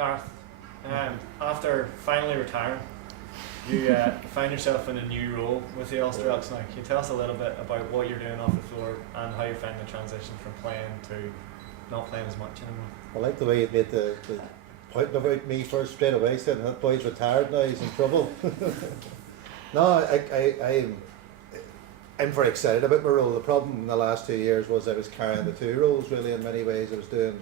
Gareth, after finally retiring, you find yourself in a new role with the Ulster Elks now. Can you tell us a little bit about what you're doing off the floor and how you find the transition from playing to not playing as much anymore? I like the way you made the point about me first straight away, saying that boy's retired now, he's in trouble. No, I'm very excited about my role. The problem in the last 2 years was I was carrying the two roles really in many ways. I was doing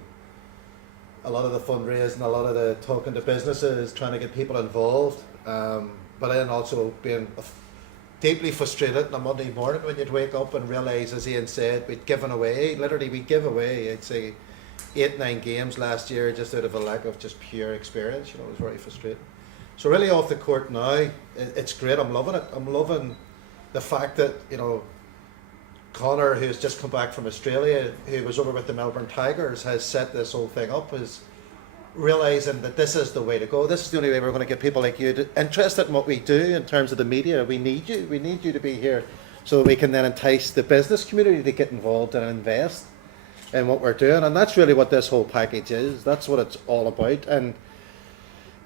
a lot of the fundraising, a lot of the talking to businesses, trying to get people involved, but then also being deeply frustrated on a Monday morning when you'd wake up and realise, as Ian said, we'd give away, I'd say 8-9 games last year just out of a lack of just pure experience. It was very frustrating. So really off the court now, it's great. I'm loving it. I'm loving the fact that, Connor, who's just come back from Australia, who was over with the Melbourne Tigers, has set this whole thing up, is realising that this is the way to go. This is the only way we're going to get people like you interested in what we do in terms of the media. We need you. We need you to be here so that we can then entice the business community to get involved and invest in what we're doing. And that's really what this whole package is. That's what it's all about. And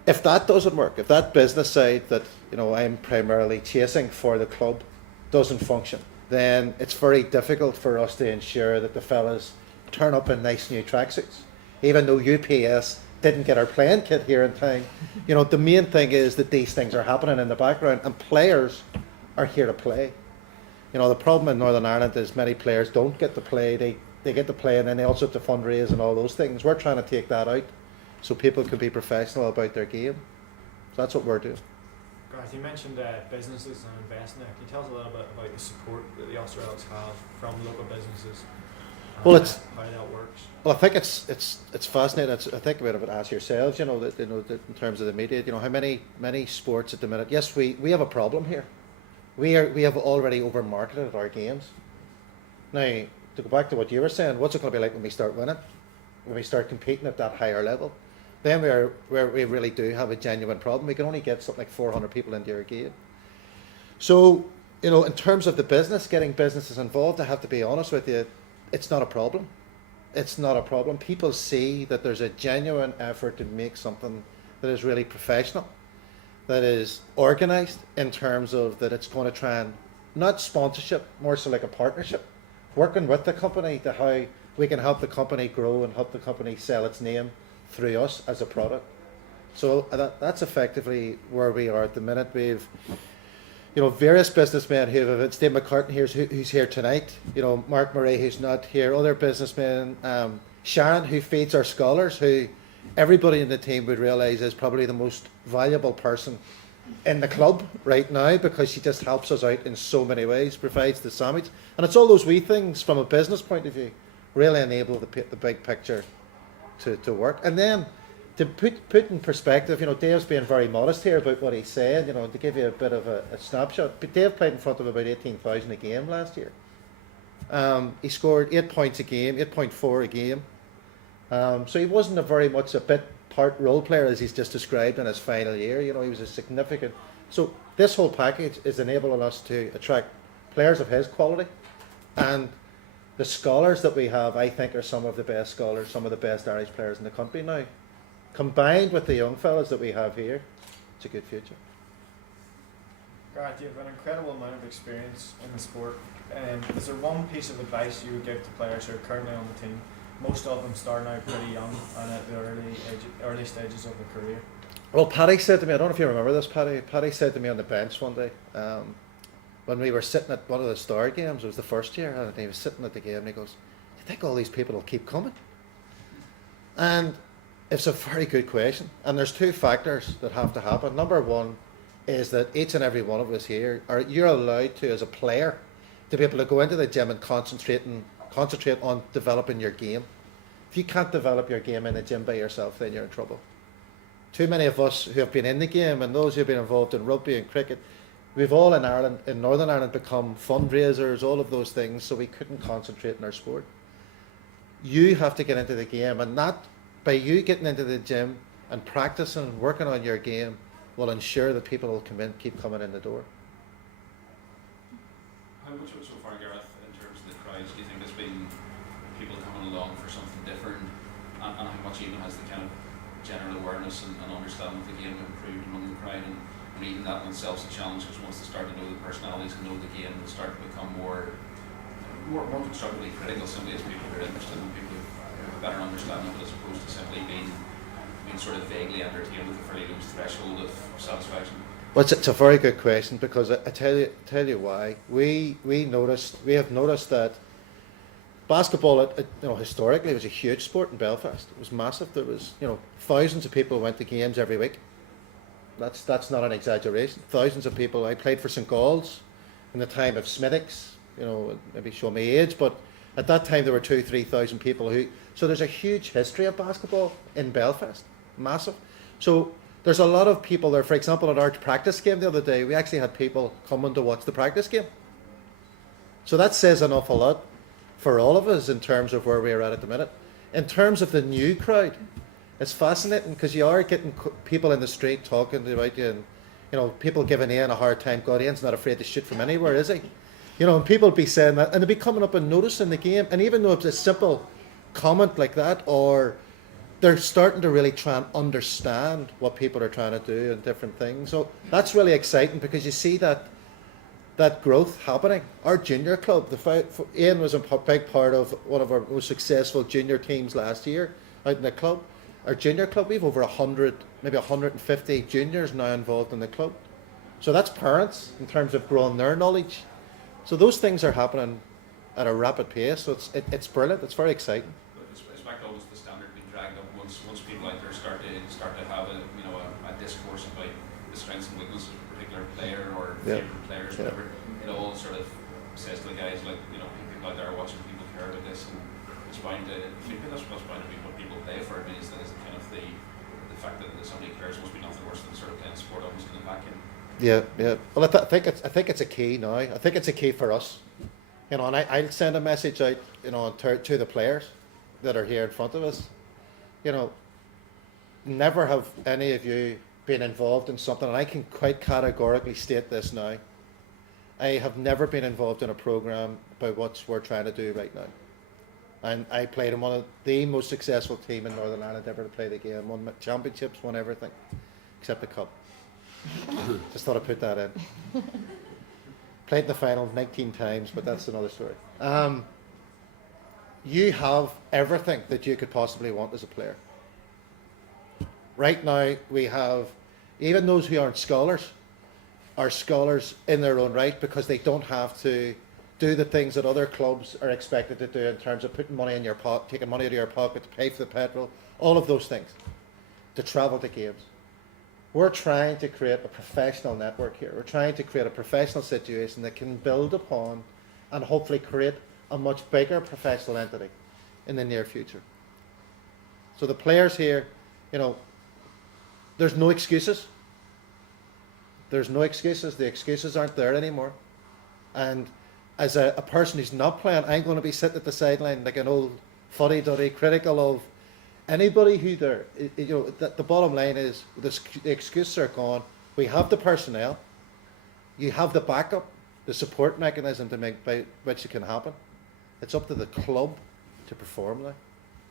if that doesn't work, if that business side that I'm primarily chasing for the club doesn't function, then it's very difficult for us to ensure that the fellas turn up in nice new tracksuits. Even though UPS didn't get our playing kit here in time, the main thing is that these things are happening in the background and players are here to play. The problem in Northern Ireland is many players don't get to play. They get to play and then they also have to fundraise and all those things. We're trying to take that out so people can be professional about their game. So that's what we're doing. Gareth, you mentioned businesses and investing. Can you tell us a little bit about the support that the Ulster Elks have from local businesses? Well, it's how that works. Well, I think it's fascinating. I think we would ask yourselves, that in terms of the media, how many sports at the minute. Yes, we have a problem here. We have already over marketed our games. Now, to go back to what you were saying, what's it going to be like when we start winning, when we start competing at that higher level? Then we really do have a genuine problem. We can only get something like 400 people into your game. So, in terms of the business, getting businesses involved, I have to be honest with you, it's not a problem. It's not a problem. People see that there's a genuine effort to make something that is really professional, that is organised in terms of that it's going to try and, not sponsorship, more so like a partnership, working with the company to how we can help the company grow and help the company sell its name through us as a product. So that's effectively where we are at the minute. We've various businessmen who have, Steve McCartan here, who's here tonight, Mark Murray, who's not here, other businessmen, Sharon, who feeds our scholars, who everybody in the team would realise is probably the most valuable person in the club right now, because she just helps us out in so many ways, provides the sandwich. And it's all those wee things from a business point of view really enable the big picture to work. And then to put in perspective, Dave's being very modest here about what he's saying, to give you a bit of a snapshot. But Dave played in front of about 18,000 a game last year. He scored 8 points a game, 8.4 a game. So he wasn't a bit part role player as he's just described in his final year. He was a significant. So this whole package is enabling us to attract players of his quality, and the scholars that we have, I think, are some of the best scholars, some of the best Irish players in the country now. Combined with the young fellas that we have here, it's a good future. Gareth, you have an incredible amount of experience in the sport. Is there one piece of advice you would give to players who are currently on the team? Most of them starting out pretty young and at the early stages of their career. Well, Paddy said to me, I don't know if you remember this, Paddy said to me on the bench one day, when we were sitting at one of the Star games, it was the first year, and he was sitting at the game and he goes, "Do you think all these people will keep coming?" And it's a very good question. And there's two factors that have to happen. Number one is that each and every one of us here, you're allowed to, as a player, to be able to go into the gym and concentrate on developing your game. If you can't develop your game in the gym by yourself, then you're in trouble. Too many of us who have been in the game, and those who have been involved in rugby and cricket, we've all in Ireland, in Northern Ireland, become fundraisers, all of those things, so we couldn't concentrate in our sport. You have to get into the game, and that, by you getting into the gym and practicing and working on your game, will ensure that people will keep coming in the door. How much of it so far, Gareth, in terms of the crowds, do you think there's been people coming along for something different, and how much even has the kind of general awareness awareness and understanding of the game improved among the crowd, and even that in itself is a challenge, because once they start to know the personalities and know the game, they start to become more constructively critical, simply as people who are interested in people who have a better understanding of it, as opposed to simply being sort of vaguely entertained with a fairly low threshold of satisfaction. Well, it's a very good question, because I tell you why. We have noticed that basketball, historically, was a huge sport in Belfast. It was massive. There was, thousands of people went to games every week. That's not an exaggeration. Thousands of people. I played for St. Gall's in the time of Smittix. Maybe show me age, but at that time there were 2,000-3,000 people who. So there's a huge history of basketball in Belfast, massive. So there's a lot of people there. For example, at our practice game the other day, we actually had people coming to watch the practice game. So that says an awful lot for all of us in terms of where we are at the minute. In terms of the new crowd, it's fascinating, because you are getting people in the street talking about you, and people giving Ian a hard time. God, Ian's not afraid to shoot from anywhere, is he? And people be saying that, and they'll be coming up and noticing the game, and even though it's a simple comment like that, or they're starting to really try and understand what people are trying to do and different things. So that's really exciting, because you see that growth happening. Our junior club, Ian was a big part of one of our most successful junior teams last year out in the club. Our junior club, we have over 100, maybe 150 juniors now involved in the club. So that's parents in terms of growing their knowledge. So those things are happening at a rapid pace. So it's brilliant. It's very exciting. But I expect always the standard being dragged up once people out there start to have a discourse about the strengths and weaknesses of a particular player or favourite players, whatever. It all sort of says to the guys, like, people out there are watching, people care about this, and it's bound to. That's bound to be what people play for. I mean, is kind of the fact that somebody cares must be nothing worse than sort of playing sport almost in the back end. Yeah. Well, I think it's a key now. I think it's a key for us. And I'll send a message out, to the players that are here in front of us. Never have any of you been involved in something, and I can quite categorically state this now. I have never been involved in a program about what we're trying to do right now. And I played in one of the most successful team in Northern Ireland ever to play the game. Won championships, won everything, except the cup. Just thought I'd put that in. Played in the final 19 times, but that's another story. You have everything that you could possibly want as a player. Right now, we have, even those who aren't scholars, are scholars in their own right, because they don't have to do the things that other clubs are expected to do in terms of putting money in your pocket, taking money out of your pocket to pay for the petrol, all of those things, to travel to games. We're trying to create a professional network here. We're trying to create a professional situation that can build upon and hopefully create a much bigger professional entity in the near future. So the players here, there's no excuses. There's no excuses. The excuses aren't there anymore. And as a person who's not playing, I'm going to be sitting at the sideline like an old fuddy-duddy, critical of anybody who there. The bottom line is the excuses are gone. We have the personnel. You have the backup, the support mechanism to make by which it can happen. It's up to the club to perform now.